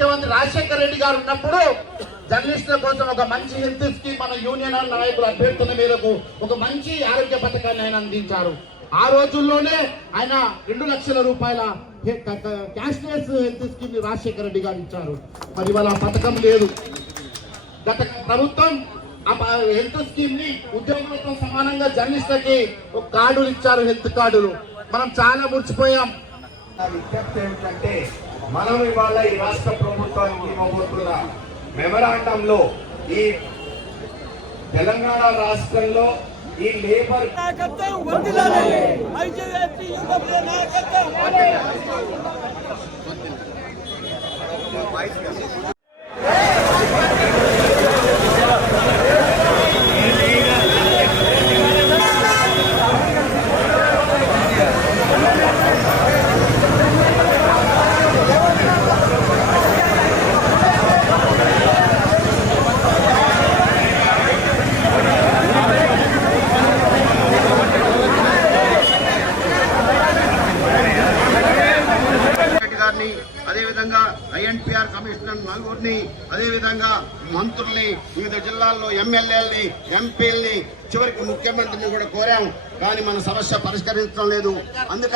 ముఖ్యమంత్రి రాజశేఖర రెడ్డి గారు ఉన్నప్పుడు జర్నలిస్టుల కోసం ఒక మంచి హెల్త్ స్కీమ్ మన యూనియన్ నాయకుల అభ్యర్థన మేరకు ఒక మంచి ఆరోగ్య పథకాన్ని ఆయన అందించారు. ఆ రోజుల్లోనే ఆయన 2 లక్షల రూపాయల cashless health scheme Rajasekhara Reddy గారు ఇచ్చారు. మరి వాళ్ళ పథకం లేదు. గత ప్రభుత్వం ఆ హెల్త్ స్కీమ్ ని ఉద్యోగులతో సమానంగా జర్నలిస్టులకి ఒక కార్డులు ఇచ్చారు, హెల్త్ కార్డులు. మనం చాలా మురిచిపోయాం. విజ్ఞప్తి ఏమిటంటే మనం ఇవాళ ఈ రాష్ట్ర ప్రభుత్వానికి ఇవ్వబోతున్న మెమరాండంలో ఈ తెలంగాణ రాష్ట్రంలో ఈ లేబర్ అదేవిధంగా INPR కమిషనర్ నలుగురిని, అదేవిధంగా మంత్రుల్ని, వివిధ జిల్లాల్లో ఎమ్మెల్యేలని, ఎంపీలని, చివరికి ముఖ్యమంత్రిని కూడా కోరాం. కానీ మన సమస్య పరిష్కరించడం లేదు. అందుకని